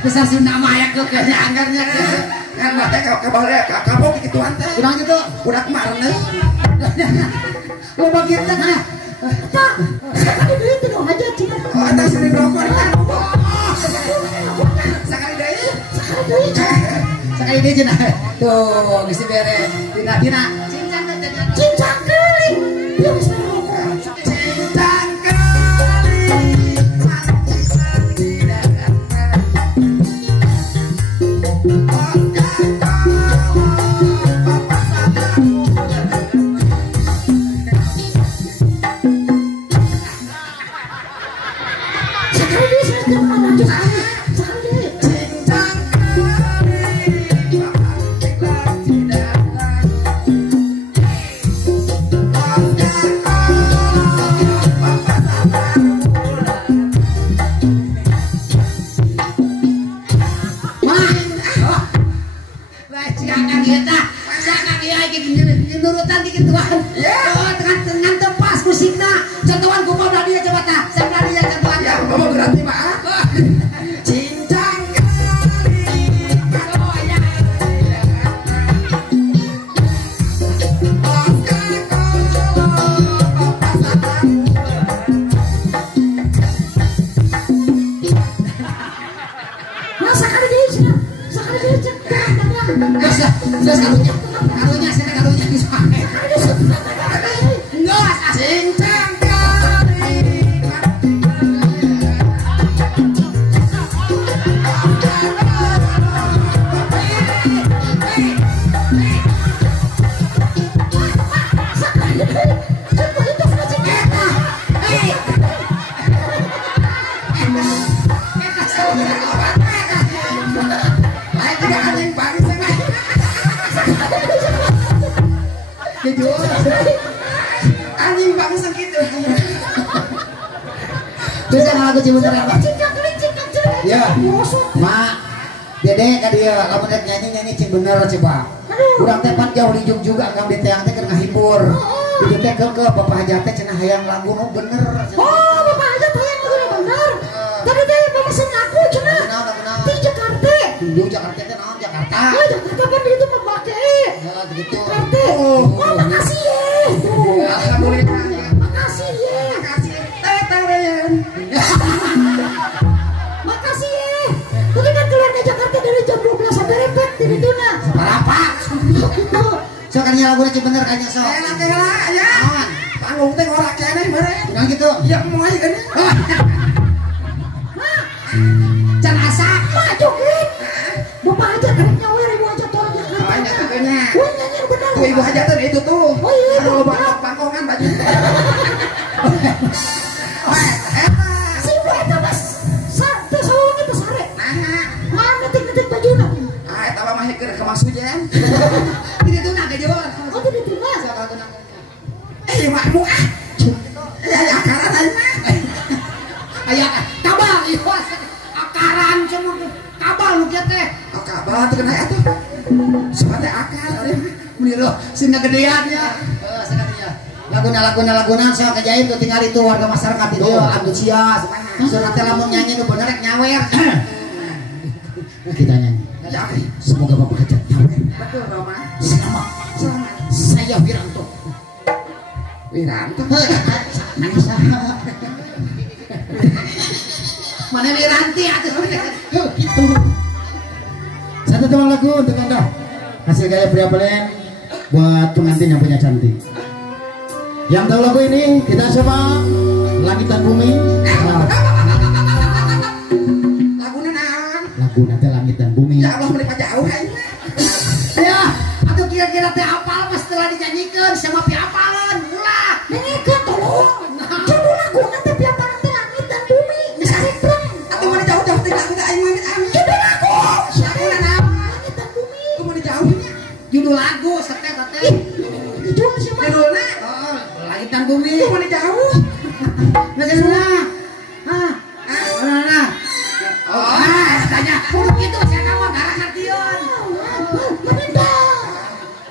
besar Sunda Maya ke anggarnya kan mate kabarnya kabok gitu ante kurang gitu udah kemarin lo bagian tengah pak sekali deh itu dong aja cina oh ente sering rokok kan sekali deh cina tuh ngisi bere tina cincang kali dia bisa rokok cincang nurutan dikit tuan dengan tepas musiknya contohan gue mau dia coba tak saya dia contohan ya mau berarti mah cincang kali nah sekali dia karunya sini karunya enggak cincang kali anjing bagus gitu. Terus kan lagu Cibuter apa? Ya, mak, dede kan dia kamu lihat nyanyi cing bener coba. Kurang tepat jauh di juga kang di teang teh keur ngahibur. Itu teh ke bapak hajat teh cenah hayang lagu nu bener. Oh, bapak hajat hayang lagu bener. Tapi teh pemesen aku cenah. Di Jakarta. Dulu Jakarta teh naon Jakarta? Oh, Jakarta kan itu memakai. Ya gitu. Jakarta. Oh, makasih ya. Alhamdulillah. Makasih ya. Makasih. Tetaren. Makasih ya. Itu kan keluar ke Jakarta dari jam 12 sampai repet di Tuna. Berapa? So kan lagu cing bener kayaknya so. Enak lah ya. Panggung teh ora keneh bare. Bilang gitu. Ya mau aja kan. Can asa majukin. Bapak aja kan nyawer ibu aja tol Jakarta. Banyak katanya. Oh, nyanyi bener. Tuh ibu hajatan itu tuh. Oh iya. Kalau pangkongan baju. Si ibu eta mas. Teh sawang itu sare. Mana netik-netik bajuna. Eta mah keur ke masujen. Di ditu na gejeun. Oh, di ditu mah. Makmu ah. Ya akaran aja. Aya kabal ieu. Akaran cuma kabal lu kieu teh. Oh kabal teh kena atuh. Sepate akal ari meniru sina gedean ya. Sakatinya. Laguna sok kajain tuh tinggal itu warga masyarakat itu antusias. Surat teh lamun nyanyi nu bener rek nyawer. Kita nyanyi. Semoga Bapak hajat nyawer. Betul, Roma. Selamat. Saya Wiranto. Wiranto. Mana Wiranti atuh gitu. Satu teman lagu untuk Anda. Hasil gaya pria pelen buat pengantin yang punya cantik. Yang tahu lagu ini kita coba langit dan bumi. Laguna naon? Lagu nanti langit dan bumi. Ya Allah meuli jauh kayaknya. Ya, atau kira-kira teh apal pas setelah dinyanyikan sama piapalan ulah. Nyanyikan tolong. Judul lagu nanti piapalan teh langit dan bumi. Misalnya pleng. Atau mau jauh-jauh teh lagu teh aing langit aing. Judul lagu. Laguna naon? Langit dan bumi. Ku mau jauhnya. Judul lagu seteh teh. Judul siapa? Judulna Oh, langit dan bumi. ku mau jauh. Bagaimana? Hah? Mana? Oh, tanya. Itu saya kamu gara kartion. Pemerintah.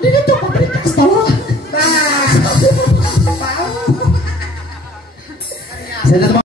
Ini tuh pemerintah tolong. Bah. Bau. Saya